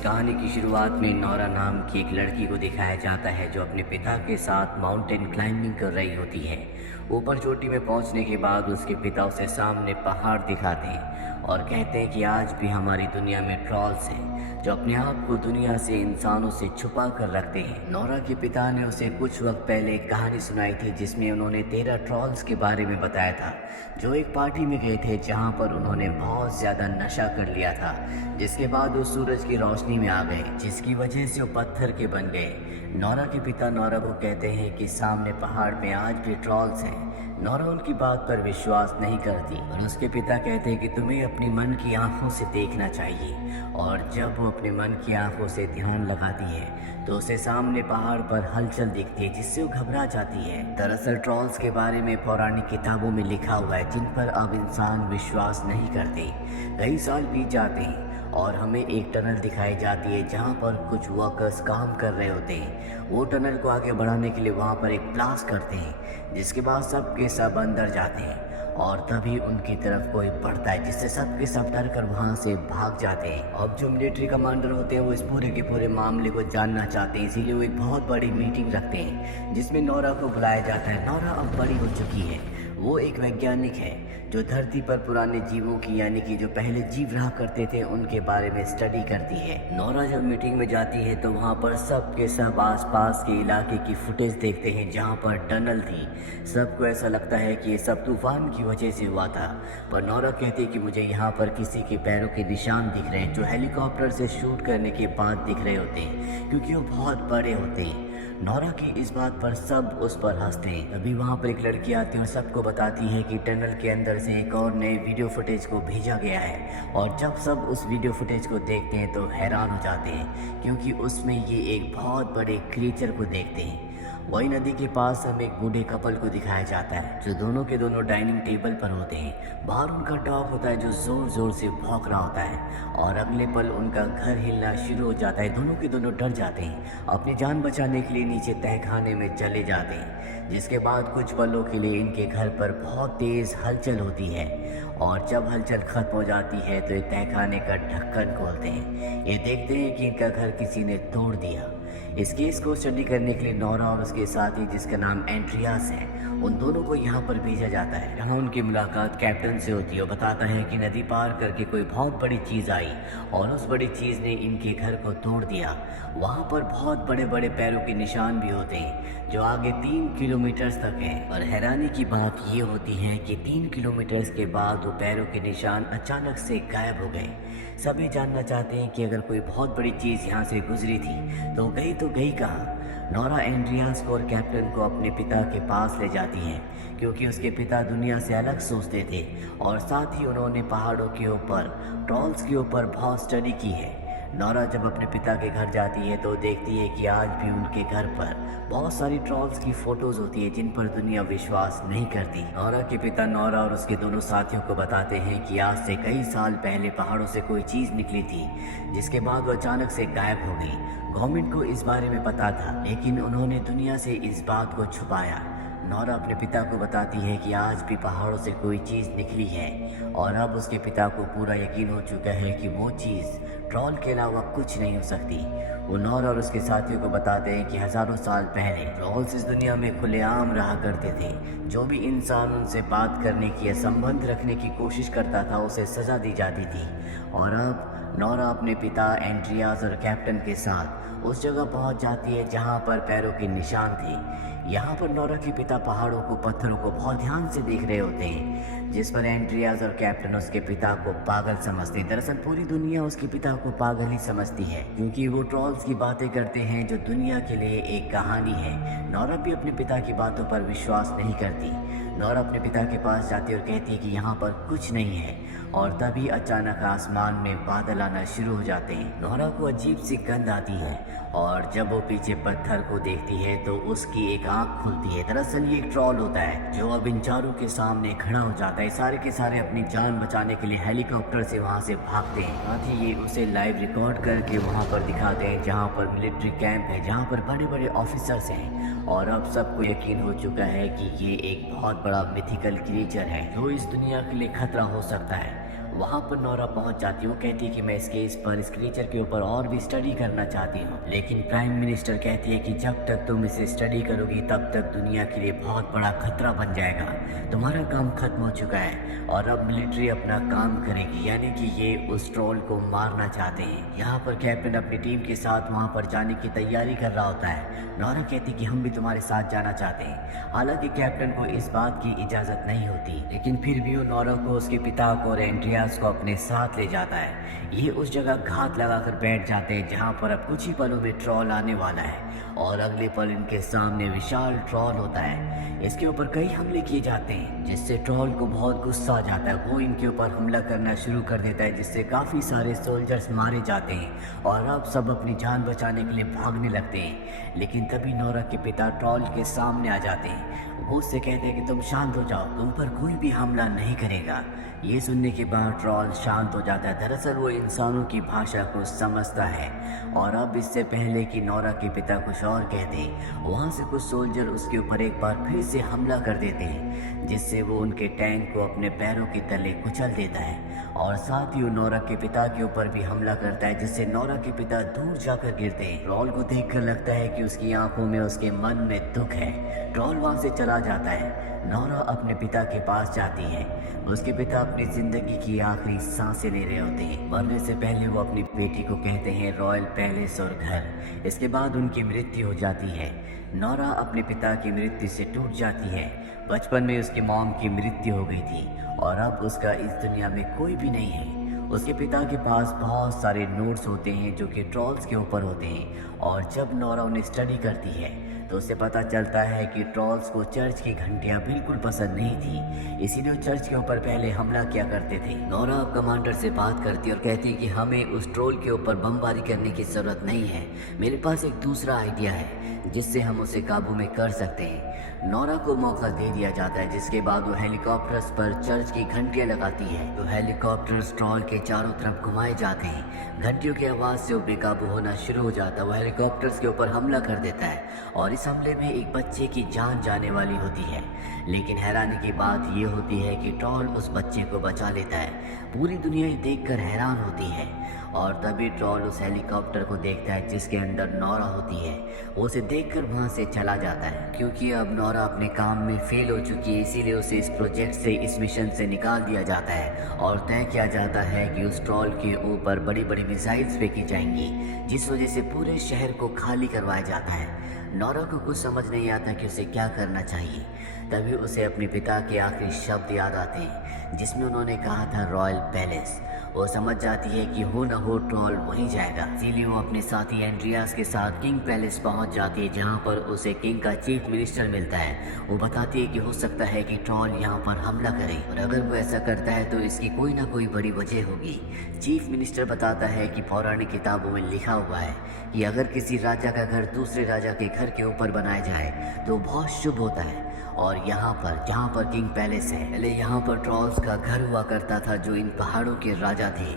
कहानी की शुरुआत में नौरा नाम की एक लड़की को दिखाया जाता है जो अपने पिता के साथ माउंटेन क्लाइंबिंग कर रही होती है। ऊपर चोटी में पहुंचने के बाद उसके पिता उसे सामने पहाड़ दिखाते हैं और कहते हैं कि आज भी हमारी दुनिया में ट्रॉल्स हैं जो अपने आप को दुनिया से इंसानों से छुपा कर रखते हैं। नौरा के पिता ने उसे कुछ वक्त पहले एक कहानी सुनाई थी जिसमें उन्होंने 13 ट्रॉल्स के बारे में बताया था जो एक पार्टी में गए थे जहां पर उन्होंने बहुत ज़्यादा नशा कर लिया था, जिसके बाद वो सूरज की रोशनी में आ गए जिसकी वजह से वो पत्थर के बन गए। नौरा के पिता नौरा को कहते हैं कि सामने पहाड़ में आज भी ट्रॉल्स हैं। नौरा उनकी बात पर विश्वास नहीं करती और उसके पिता कहते हैं कि तुम्हें अपनी मन की आंखों से देखना चाहिए। और जब वो अपने मन की आंखों से ध्यान लगाती है तो उसे सामने पहाड़ पर हलचल दिखती है जिससे वो घबरा जाती है। दरअसल ट्रॉल्स के बारे में पौराणिक किताबों में लिखा हुआ है जिन पर अब इंसान विश्वास नहीं करते। कई साल बीत जाते हैं और हमें एक टनल दिखाई जाती है जहां पर कुछ वर्कर्स काम कर रहे होते हैं। वो टनल को आगे बढ़ाने के लिए वहां पर एक ब्लास्ट करते हैं जिसके बाद सब के सब अंदर जाते हैं और तभी उनकी तरफ कोई बढ़ता है जिससे सब के सब डर कर वहाँ से भाग जाते हैं। अब जो मिलिट्री कमांडर होते हैं वो इस पूरे के पूरे मामले को जानना चाहते हैं, इसीलिए वो एक बहुत बड़ी मीटिंग रखते हैं जिसमें नौरा को बुलाया जाता है। नौरा अब बड़ी हो चुकी है, वो एक वैज्ञानिक है जो धरती पर पुराने जीवों की यानी कि जो पहले जीव रहा करते थे उनके बारे में स्टडी करती है। नौरा जब मीटिंग में जाती है तो वहाँ पर सब के सब आसपास के इलाके की फुटेज देखते हैं जहाँ पर टनल थी। सबको ऐसा लगता है कि ये सब तूफान की वजह से हुआ था, पर नौरा कहती है कि मुझे यहाँ पर किसी के पैरों के निशान दिख रहे हैं जो हेलीकॉप्टर से शूट करने के बाद दिख रहे होते हैं क्योंकि वो बहुत बड़े होते हैं। नौरा की इस बात पर सब उस पर हंसते हैं। तभी वहाँ पर एक लड़की आती है और सबको बताती है कि टनल के अंदर से एक और नए वीडियो फुटेज को भेजा गया है। और जब सब उस वीडियो फुटेज को देखते हैं तो हैरान हो जाते हैं क्योंकि उसमें ये एक बहुत बड़े क्रीचर को देखते हैं। वही नदी के पास हमें एक बूढ़े कपल को दिखाया जाता है जो दोनों के दोनों डाइनिंग टेबल पर होते हैं। बाहर उनका डॉग होता है जो जोर जोर से भौंक रहा होता है और अगले पल उनका घर हिलना शुरू हो जाता है। दोनों के दोनों डर जाते हैं, अपनी जान बचाने के लिए नीचे तहखाने में चले जाते हैं, जिसके बाद कुछ पलों के लिए इनके घर पर बहुत तेज हलचल होती है। और जब हलचल खत्म हो जाती है तो ये तहखाने का ढक्कन खोलते हैं। ये देखते हैं कि इनका घर किसी ने तोड़ दिया। इस केस को स्टडी करने के लिए नौरा और उसके साथी जिसका नाम एंड्रियास है उन दोनों को यहाँ पर भेजा जाता है। यहाँ उनकी मुलाकात कैप्टन से होती है और बताता है कि नदी पार करके कोई बहुत बड़ी चीज़ आई और उस बड़ी चीज़ ने इनके घर को तोड़ दिया। वहाँ पर बहुत बड़े बड़े पैरों के निशान भी होते हैं जो आगे 3 किलोमीटर तक हैं। और हैरानी की बात ये होती है कि 3 किलोमीटर के बाद वो पैरों के निशान अचानक से गायब हो गए। सभी जानना चाहते हैं कि अगर कोई बहुत बड़ी चीज़ यहाँ से गुजरी थी तो गई कहाँ। नौरा एंड्रियास को और कैप्टन को अपने पिता के पास ले जाती है क्योंकि उसके पिता दुनिया से अलग सोचते थे और साथ ही उन्होंने पहाड़ों के ऊपर ट्रॉल्स के ऊपर बहुत स्टडी की है। नौरा जब अपने पिता के घर जाती है तो देखती है कि आज भी उनके घर पर बहुत सारी ट्रॉल्स की फोटोज होती है जिन पर दुनिया विश्वास नहीं करती। नौरा के पिता नौरा और उसके दोनों साथियों को बताते हैं कि आज से कई साल पहले पहाड़ों से कोई चीज़ निकली थी जिसके बाद वो अचानक से गायब हो गई। गवर्नमेंट को इस बारे में पता था लेकिन उन्होंने दुनिया से इस बात को छुपाया। नौरा अपने पिता को बताती है कि आज भी पहाड़ों से कोई चीज़ निकली है और अब उसके पिता को पूरा यकीन हो चुका है कि वो चीज़ ट्रॉल के अलावा कुछ नहीं हो सकती। वो नौरा और उसके साथियों को बताते हैं कि हज़ारों साल पहले ट्रॉल्स इस दुनिया में खुलेआम रहा करते थे। जो भी इंसान उनसे बात करने की या संबंध रखने की कोशिश करता था उसे सज़ा दी जाती थी। और अब नौरा अपने पिता एंड्रियास और कैप्टन के साथ उस जगह पहुंच जाती है जहां पर पैरों के निशान थे। यहाँ पर नौरा के पिता पहाड़ों को पत्थरों को बहुत ध्यान से देख रहे होते हैं जिस पर एंड्रियास और कैप्टन उसके पिता को पागल समझते हैं। दरअसल पूरी दुनिया उसके पिता को पागल ही समझती है क्योंकि वो ट्रॉल्स की बातें करते हैं जो दुनिया के लिए एक कहानी है। नौरा भी अपने पिता की बातों पर विश्वास नहीं करती। नौरा अपने पिता के पास जाती है और कहती है कि यहाँ पर कुछ नहीं है और तभी अचानक आसमान में बादल आना शुरू हो जाते हैं। नौरा को अजीब सी गंध आती है और जब वो पीछे पत्थर को देखती है तो उसकी एक आंख खुलती है। दरअसल ये एक ट्रॉल होता है जो अब इन चारों के सामने खड़ा हो जाता है। सारे के सारे अपनी जान बचाने के लिए हेलीकॉप्टर से वहाँ से भागते हैं। साथ ही ये उसे लाइव रिकॉर्ड करके वहाँ पर दिखाते हैं जहाँ पर मिलिट्री कैंप है जहाँ पर बड़े बड़े ऑफिसर्स हैं। और अब सबको यकीन हो चुका है कि ये एक बहुत बड़ा मिथिकल क्रिएचर है जो इस दुनिया के लिए खतरा हो सकता है। वहाँ पर नोरा पहुँच जाती है। वो कहती है कि मैं इस केस पर, इस क्रीचर के ऊपर और भी स्टडी करना चाहती हूँ, लेकिन प्राइम मिनिस्टर कहती है कि जब तक तुम इसे स्टडी करोगी तब तक दुनिया के लिए बहुत बड़ा खतरा बन जाएगा। तुम्हारा काम खत्म हो चुका है और अब मिलिट्री अपना काम करेगी, यानी कि ये उस ट्रोल को मारना चाहते हैं। यहाँ पर कैप्टन अपनी टीम के साथ वहाँ पर जाने की तैयारी कर रहा होता है। नोरा कहती कि हम भी तुम्हारे साथ जाना चाहते हैं। हालांकि कैप्टन को इस बात की इजाज़त नहीं होती, लेकिन फिर भी वो नोरा को, उसके पिता को और एंड्रियास को अपने साथ ले जाता है। ये उस जगह घात लगाकर बैठ जाते हैं जहाँ पर अब कुछ ही पलों में ट्रॉल आने वाला है और अगले पल इनके सामने विशाल ट्रॉल होता है। इसके ऊपर कई हमले किए जाते हैं, जिससे ट्रॉल को बहुत गुस्सा आ जाता है। वो इनके ऊपर हमला करना शुरू कर देता है, जिससे काफ़ी सारे सोल्जर्स मारे जाते हैं और अब सब अपनी जान बचाने के लिए भागने लगते हैं। लेकिन तभी नोरा के पिता ट्रॉल के सामने आ जाते हैं। वो उससे कहते हैं कि तुम शांत हो जाओ, तुम पर कोई भी हमला नहीं करेगा। ये सुनने के बाद ट्रॉल शांत हो जाता है। दरअसल वो इंसानों की भाषा को समझता है और अब इससे पहले कि नोरा के पिता कुछ और कहते, वहाँ से कुछ सोल्जर उसके ऊपर एक बार फिर से हमला कर देते हैं, जिससे वो उनके टैंक को अपने पैरों के तले कुचल देता है और साथ ही वो नोरा के पिता के ऊपर भी हमला करता है, जिससे नोरा के पिता दूर जाकर गिरते हैं। ट्रॉल को देखकर लगता है कि उसकी आंखों में, उसके मन में दुख है। ट्रॉल वहाँ से चला जाता है। नोरा अपने पिता के पास जाती है। उसके पिता अपनी जिंदगी की आखिरी सांसें ले रहे होते हैं। मरने से पहले वो अपनी बेटी को कहते हैं रॉयल पैलेस और घर। इसके बाद उनकी मृत्यु हो जाती है। नोरा अपने पिता की मृत्यु से टूट जाती है। बचपन में उसकी मॉम की मृत्यु हो गई थी और अब उसका इस दुनिया में कोई भी नहीं है। उसके पिता के पास बहुत सारे नोट्स होते हैं जो कि ट्रॉल्स के ऊपर होते हैं और जब नोरा उन्हें स्टडी करती है तो उसे पता चलता है कि ट्रॉल्स को चर्च की घंटियां बिल्कुल पसंद नहीं थी, इसीलिए वो चर्च के ऊपर पहले हमला किया करते थे। नोरा अब कमांडर से बात करती है और कहती है कि हमें उस ट्रोल के ऊपर बमबारी करने की ज़रूरत नहीं है। मेरे पास एक दूसरा आइडिया है जिससे हम उसे काबू में कर सकते हैं। नोरा को मौका दे दिया जाता है, जिसके बाद वो हेलीकॉप्टर्स पर चर्च की घंटियां लगाती है। तो हेलीकॉप्टर्स ट्रॉल के चारों तरफ घुमाए जाते हैं। घंटियों की आवाज़ से वो बेकाबू होना शुरू हो जाता है। वो हेलीकॉप्टर्स के ऊपर हमला कर देता है और इस हमले में एक बच्चे की जान जाने वाली होती है। लेकिन हैरानी की बात ये होती है कि ट्रॉल उस बच्चे को बचा लेता है। पूरी दुनिया ये देखकर हैरान होती है और तभी ट्रॉल उस हेलीकॉप्टर को देखता है जिसके अंदर नोरा होती है। वो उसे देखकर वहाँ से चला जाता है। क्योंकि अब नोरा अपने काम में फेल हो चुकी है, इसीलिए उसे इस प्रोजेक्ट से, इस मिशन से निकाल दिया जाता है और तय किया जाता है कि उस ट्रॉल के ऊपर बड़ी बड़ी मिसाइल्स फेंकी जाएंगी, जिस वजह से पूरे शहर को खाली करवाया जाता है। नोरा को कुछ समझ नहीं आता कि उसे क्या करना चाहिए। तभी उसे अपने पिता के आखिरी शब्द याद आते हैं जिसमें उन्होंने कहा था रॉयल पैलेस। वो समझ जाती है कि हो न हो ट्रॉल वहीं जाएगा, इसीलिए वो अपने साथी एंड्रियास के साथ किंग पैलेस पहुंच जाती है, जहां पर उसे किंग का चीफ मिनिस्टर मिलता है। वो बताती है कि हो सकता है कि ट्रॉल यहां पर हमला करे और अगर वो ऐसा करता है तो इसकी कोई ना कोई बड़ी वजह होगी। चीफ मिनिस्टर बताता है कि पौराणिक किताबों में लिखा हुआ है कि अगर किसी राजा का घर दूसरे राजा के घर के ऊपर बनाया जाए तो बहुत शुभ होता है। और यहाँ पर, जहाँ पर किंग पैलेस है, पहले यहाँ पर ट्रॉल्स का घर हुआ करता था जो इन पहाड़ों के राजा थे,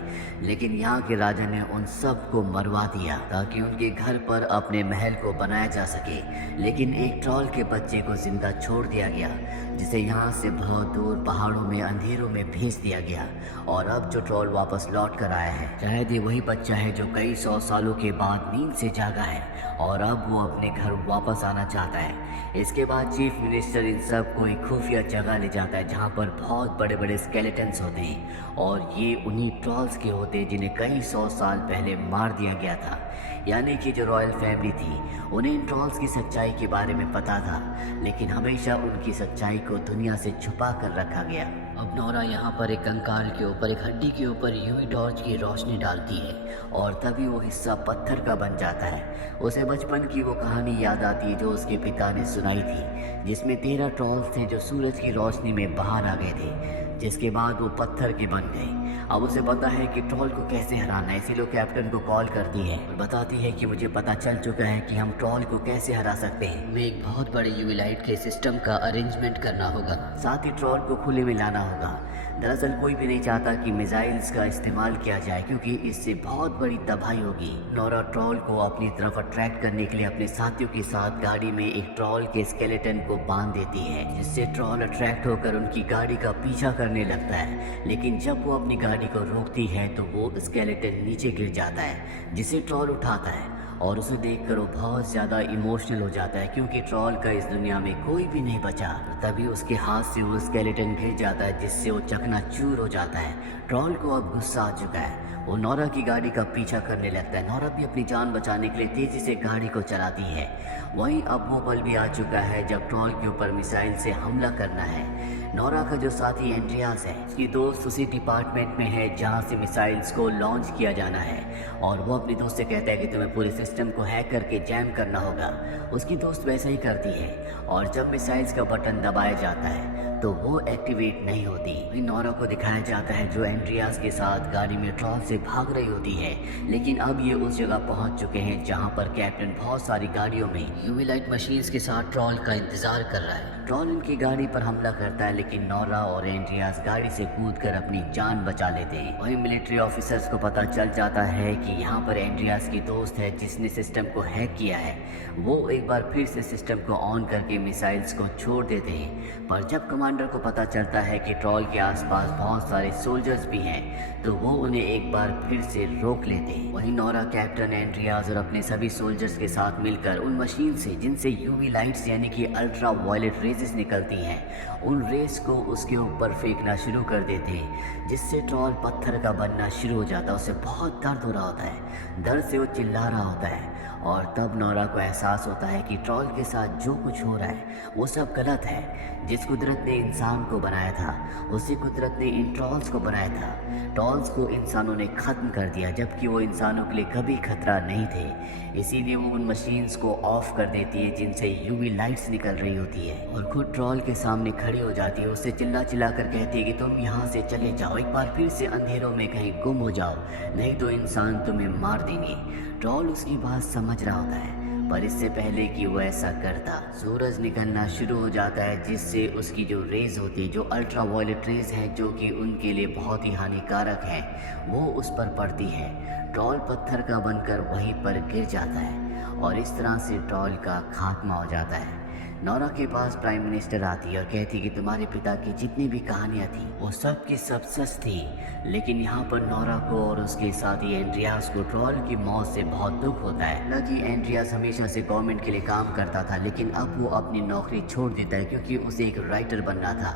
लेकिन यहाँ के राजा ने उन सब को मरवा दिया ताकि उनके घर पर अपने महल को बनाया जा सके। लेकिन एक ट्रॉल के बच्चे को जिंदा छोड़ दिया गया, जिसे यहाँ से बहुत दूर पहाड़ों में अंधेरों में भेज दिया गया। और अब जो ट्रॉल वापस लौट कर आया है, शायद ये वही बच्चा है जो कई 100 सालों के बाद नींद से जागा है और अब वो अपने घर वापस आना चाहता है। इसके बाद चीफ मिनिस्टर इन सब को एक खुफिया जगह ले जाता है जहाँ पर बहुत बड़े बड़े स्केलेटन्स होते हैं और ये उन्हीं ट्रॉल्स के होते हैं जिन्हें कई 100 साल पहले मार दिया गया था। यानी कि जो रॉयल फैमिली थी, उन्हें इन ट्रॉल्स की सच्चाई के बारे में पता था, लेकिन हमेशा उनकी सच्चाई को दुनिया से छुपा कर रखा गया। अब नोरा यहाँ पर एक कंकाल के ऊपर, एक हड्डी के ऊपर यूं ही टॉर्च की रोशनी डालती है और तभी वो हिस्सा पत्थर का बन जाता है। उसे बचपन की वो कहानी याद आती है जो उसके पिता ने सुनाई थी, जिसमें 13 ट्रॉल्स थे जो सूरज की रोशनी में बाहर आ गए थे, जिसके बाद वो पत्थर के बन गए। अब उसे पता है कि ट्रॉल को कैसे हराना है, इसीलिए कैप्टन को कॉल करती है और बताती है कि मुझे पता चल चुका है कि हम ट्रॉल को कैसे हरा सकते हैं। हमें एक बहुत बड़े यूवी लाइट के सिस्टम का अरेंजमेंट करना होगा, साथ ही ट्रॉल को खुले में लाना होगा। दरअसल कोई भी नहीं चाहता कि मिसाइल्स का इस्तेमाल किया जाए क्योंकि इससे बहुत बड़ी तबाही होगी। नोरा ट्रॉल को अपनी तरफ अट्रैक्ट करने के लिए अपने साथियों के साथ गाड़ी में एक ट्रॉल के स्केलेटन को बांध देती है, जिससे ट्रॉल अट्रैक्ट होकर उनकी गाड़ी का पीछा करने लगता है। लेकिन जब वो अपनी गाड़ी को रोकती है तो वो स्केलेटन नीचे गिर जाता है, जिसे ट्रॉल उठाता है और उसे देखकर वो बहुत ज़्यादा इमोशनल हो जाता है क्योंकि ट्रॉल का इस दुनिया में कोई भी नहीं बचा। तभी उसके हाथ से वो स्केलेटन गिर जाता है, जिससे वो चकनाचूर हो जाता है। ट्रॉल को अब गुस्सा आ चुका है, वो नोरा की गाड़ी का पीछा करने लगता है। नोरा भी अपनी जान बचाने के लिए तेजी से गाड़ी को चलाती है। वहीं अब वो पल भी आ चुका है जब ट्रॉल के ऊपर मिसाइल से हमला करना है। नोरा का जो साथी एंड्रियास है, उसकी दोस्त उसी डिपार्टमेंट में है जहां से मिसाइल्स को लॉन्च किया जाना है और वो अपनी दोस्त से कहता है कि तुम्हें पूरे सिस्टम को हैक करके जैम करना होगा। उसकी दोस्त वैसा ही करती है और जब मिसाइल्स का बटन दबाया जाता है तो वो एक्टिवेट नहीं होती। नोरा को दिखाया जाता है जो एंड्रियास के साथ गाड़ी में ट्रॉल से भाग रही होती है, लेकिन अब ये उस जगह पहुंच चुके हैं जहां पर कैप्टन बहुत सारी गाड़ियों में यूवी लाइट मशीन्स के साथ ट्रॉल का इंतजार कर रहा है। ट्रॉल उनकी गाड़ी पर हमला करता है, लेकिन नोरा और एंड्रियास गाड़ी से कूदकर अपनी जान बचा लेते हैं। वहीं मिलिट्री ऑफिसर्स को पता चल जाता है कि यहाँ पर एंड्रियास की दोस्त है जिसने सिस्टम को हैक किया है। वो एक बार फिर से सिस्टम को ऑन करके मिसाइल्स को छोड़ देते हैं, पर जब कमांडर को पता चलता है कि ट्रॉल के आसपास बहुत सारे सोल्जर्स भी हैं तो वो उन्हें एक बार फिर से रोक लेते हैं। वहीं नोरा कैप्टन एंड्रियास और अपने सभी सोल्जर्स के साथ मिलकर उन मशीन से जिनसे यूवी लाइट्स यानी कि अल्ट्रा वायलेट रेजेस निकलती हैं, उन रेस को उसके ऊपर फेंकना शुरू कर देते हैं, जिससे ट्रॉल पत्थर का बनना शुरू हो जाता है। उसे बहुत दर्द हो रहा होता है, दर्द से वो चिल्ला रहा होता है और तब नोरा को एहसास होता है कि ट्रॉल के साथ जो कुछ हो रहा है वो सब गलत है। जिस कुदरत ने इंसान को बनाया था उसी कुदरत ने इन ट्रॉल्स को बनाया था। ट्रॉल्स को इंसानों ने ख़त्म कर दिया जबकि वो इंसानों के लिए कभी खतरा नहीं थे। इसीलिए वो उन मशीन्स को ऑफ कर देती है जिनसे यूवी लाइट्स निकल रही होती है और खुद ट्रॉल के सामने खड़ी हो जाती है। उससे चिल्ला चिल्ला कर कहती है कि तुम यहाँ से चले जाओ, एक बार फिर से अंधेरों में कहीं गुम हो जाओ, नहीं तो इंसान तुम्हें मार देंगे। ट्रॉल उसकी बात समझ रहा होता है, पर इससे पहले कि वो ऐसा करता सूरज निकलना शुरू हो जाता है, जिससे उसकी जो रेज होती है, जो अल्ट्रा वायलेट रेज है जो कि उनके लिए बहुत ही हानिकारक है, वो उस पर पड़ती है। ट्रॉल पत्थर का बनकर वहीं पर गिर जाता है और इस तरह से ट्रॉल का खात्मा हो जाता है। नोरा के पास प्राइम मिनिस्टर आती है और कहती है कि तुम्हारे पिता की जितनी भी कहानियाँ थी वो सब की सब सच थी, लेकिन यहाँ पर नोरा को और उसके साथी एंड्रियास को ट्रॉल की मौत से बहुत दुख होता है। हालांकि एंड्रियास हमेशा से गवर्नमेंट के लिए काम करता था, लेकिन अब वो अपनी नौकरी छोड़ देता है क्योंकि उसे एक राइटर बनना था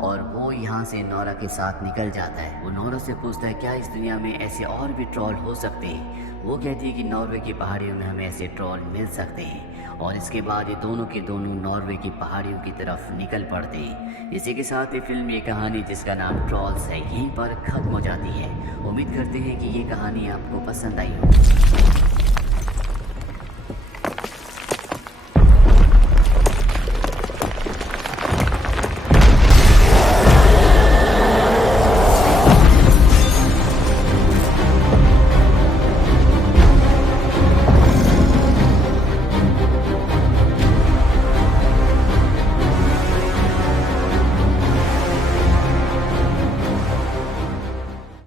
और वो यहाँ से नोरा के साथ निकल जाता है। वो नोरा से पूछता है क्या इस दुनिया में ऐसे और भी ट्रॉल हो सकते हैं। वो कहती है कि नॉर्वे की पहाड़ियों में हमें ऐसे ट्रॉल मिल सकते हैं और इसके बाद ये दोनों के दोनों नॉर्वे की पहाड़ियों की तरफ निकल पड़ते हैं। इसी के साथ ये फिल्म, ये कहानी जिसका नाम ट्रॉल्स है, यहीं पर ख़त्म हो जाती है। उम्मीद करते हैं कि ये कहानी आपको पसंद आई हो।